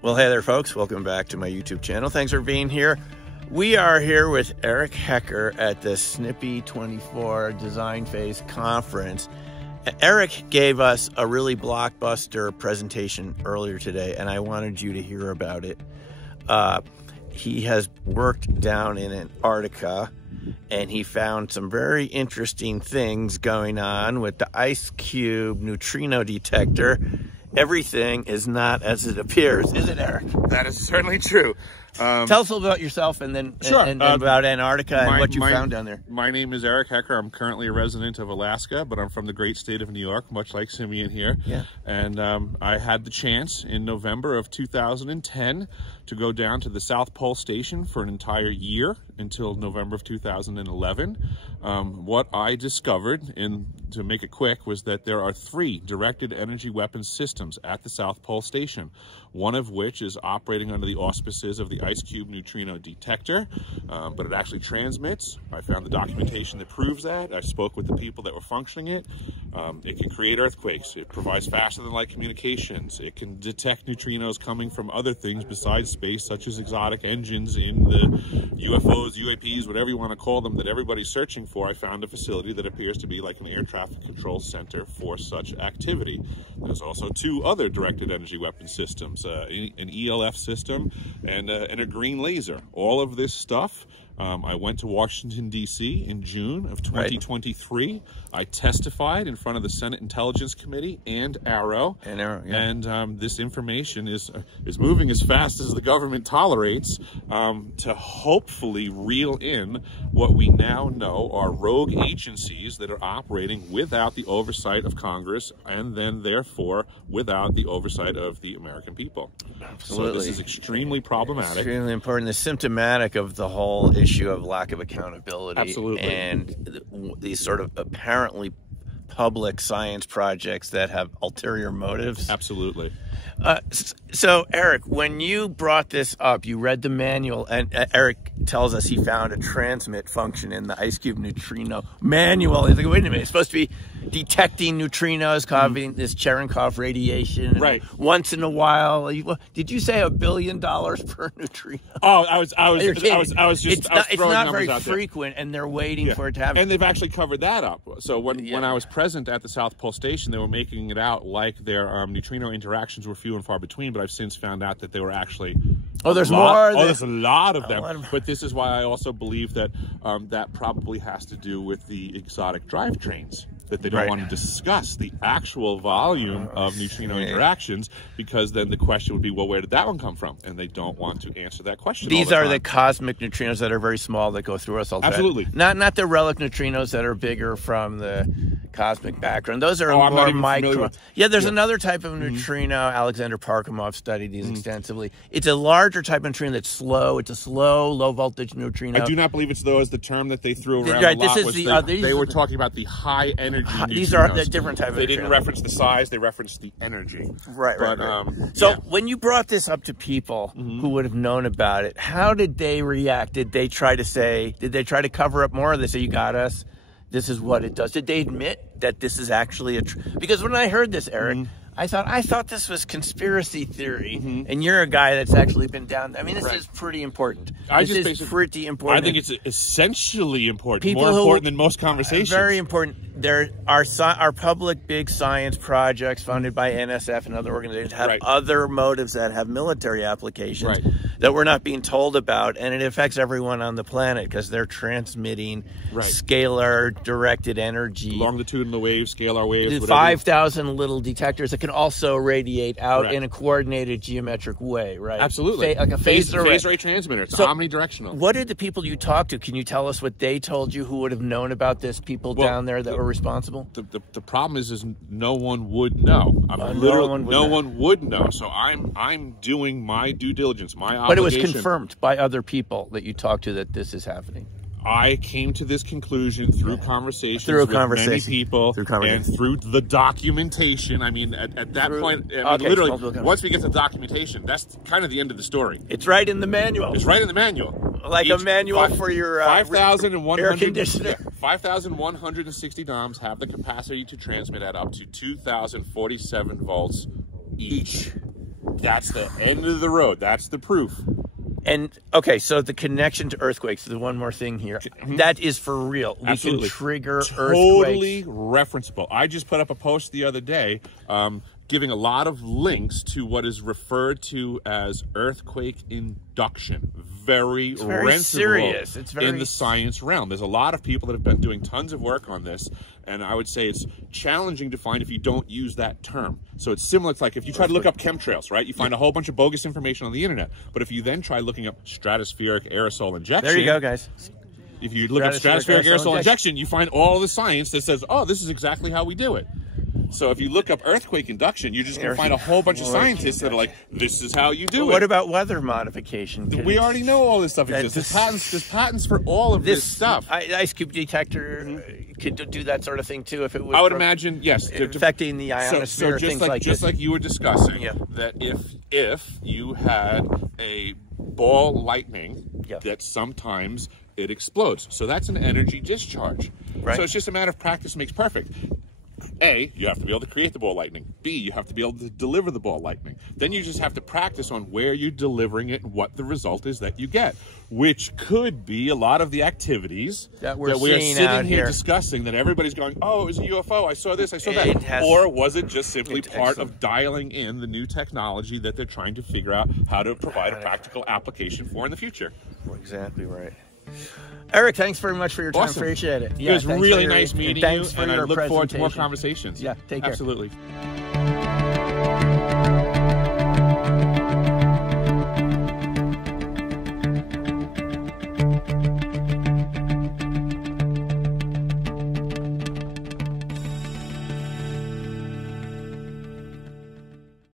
Well, hey there, folks. Welcome back to my YouTube channel. Thanks for being here. We are here with Eric Hecker at the Snippy 24 Design Phase Conference. Eric gave us a really blockbuster presentation earlier today, and I wanted you to hear about it. He has worked down in Antarctica, and he found some very interesting things going on with the ice cube neutrino detector. Everything is not as it appears, is it, Eric? That is certainly true. Tell us a little about yourself and then sure. and about Antarctica and what you found down there. My name is Eric Hecker. I'm currently a resident of Alaska, but I'm from the great state of New York, much like Simeon here. Yeah. And I had the chance in November of 2010 to go down to the South Pole Station for an entire year until November of 2011. What I discovered, to make it quick, was that there are 3 directed energy weapons systems at the South Pole Station, one of which is operating under the auspices of the ice cube neutrino detector, but it actually transmits. I found the documentation that proves that. I spoke with the people that were functioning it. It can create earthquakes. It provides faster than light communications. It can detect neutrinos coming from other things besides space, such as exotic engines in the UFOs, UAPs, whatever you want to call them, that everybody's searching for. I found a facility that appears to be like an air traffic control center for such activity. There's also 2 other directed energy weapon systems, an ELF system and a green laser. All of this stuff, I went to Washington, D.C. in June of 2023. Right. I testified in front of the Senate Intelligence Committee and AARO. And this information is moving as fast as the government tolerates to hopefully reel in what we now know are rogue agencies that are operating without the oversight of Congress and then, therefore, without the oversight of the American people. Absolutely. So this is extremely problematic. Extremely important. It's symptomatic of the whole issue of lack of accountability. Absolutely. And these sort of apparently public science projects that have ulterior motives. Absolutely. So, Eric, when you brought this up, you read the manual, and Eric tells us he found a transmit function in the ice cube neutrino manual. He's like, wait a minute, it's supposed to be detecting neutrinos causing this Cherenkov radiation. Right. Once in a while, did you say $1 billion per neutrino? Oh, I was It's not very frequent, and they're waiting for it to happen. And they've actually covered that up. So when I was present at the South Pole Station, they were making it out like their neutrino interactions were few and far between, but I've since found out that they were actually there's more. There's a lot of them. But this is why I also believe that that probably has to do with the exotic drivetrains, that they don't want to discuss the actual volume of neutrino interactions, because then the question would be, well, where did that one come from? And they don't want to answer that question. These are the cosmic neutrinos that are very small that go through us all the time. Absolutely. Not the relic neutrinos that are bigger from the cosmic background. Those are more micro. Yeah, there's another type of neutrino. Alexander Parkhomov studied these extensively. It's a larger type of neutrino that's slow. It's a slow, low voltage neutrino. I do not believe it's as the term that they threw around a lot. They were talking about the high energy neutrinos. These are the different type of neutrinos. They didn't reference the size, they referenced the energy. Right. So when you brought this up to people who would have known about it, how did they react? Did they try to cover up more? They say, you got us, this is what it does. Did they admit that this is actually because when I heard this, Eric, I thought this was conspiracy theory, and you're a guy that's actually been down. I mean, this is pretty important. This is pretty important. I think it's essentially important, more important than most conversations. Very important. There are public big science projects funded by NSF and other organizations have other motives that have military applications that we're not being told about, and it affects everyone on the planet because they're transmitting scalar directed energy, longitudinal waves, scalar waves, 5,000 little detectors that can also radiate out in a coordinated geometric way, right? Absolutely. Like a phased array. Phased array transmitter. It's omnidirectional. What did the people you talked to, can you tell us what they told you, who would have known about this, people down there that were responsible? The problem is no one would know. No one would know. So I'm doing my due diligence, my obligation. But it was confirmed by other people that you talked to that this is happening. I came to this conclusion through conversations with many people and through the documentation. I mean, at that point, literally, once we get to documentation, that's kind of the end of the story. It's right in the manual. It's right in the manual. Like a manual for your air conditioner. 5,160 DOMs have the capacity to transmit at up to 2,047 volts each. That's the end of the road. That's the proof. And okay, so the connection to earthquakes, the one more thing here, that is for real. We Absolutely. can trigger Totally earthquakes. referenceable. I just put up a post the other day giving a lot of links to what is referred to as earthquake induction. Very serious. referenceable It's very in the science realm. There's a lot of people that have been doing tons of work on this, and I would say it's challenging to find if you don't use that term. So it's similar to like if you try to look up chemtrails, right? You find a whole bunch of bogus information on the internet. But if you then try looking up stratospheric aerosol injection, There you go, guys. if you look up stratospheric aerosol injection, you find all the science that says, oh, this is exactly how we do it. So if you look up earthquake induction, you're just going to find a whole bunch of scientists that are like, this is how you do it. What about weather modification? We already know all this stuff exists. There's patents for all of this stuff. Ice cube detector could do that sort of thing too if it was. I would imagine, yes. Affecting the ionosphere, things like just like you were discussing, that if you had a ball lightning, that sometimes it explodes. So that's an energy discharge. Right. So it's just a matter of practice makes perfect. A, you have to be able to create the ball lightning. B, you have to be able to deliver the ball lightning. Then you just have to practice on where you're delivering it and what the result is that you get, which could be a lot of the activities that we are sitting here discussing, that everybody's going, oh, it was a UFO, I saw this, I saw that. Or was it just simply part of dialing in the new technology that they're trying to figure out how to provide a practical application for in the future? Exactly right. Eric, thanks very much for your time. Awesome. Appreciate it. It was really nice meeting you, and I look forward to more presentation. conversations. Yeah, take care. Absolutely.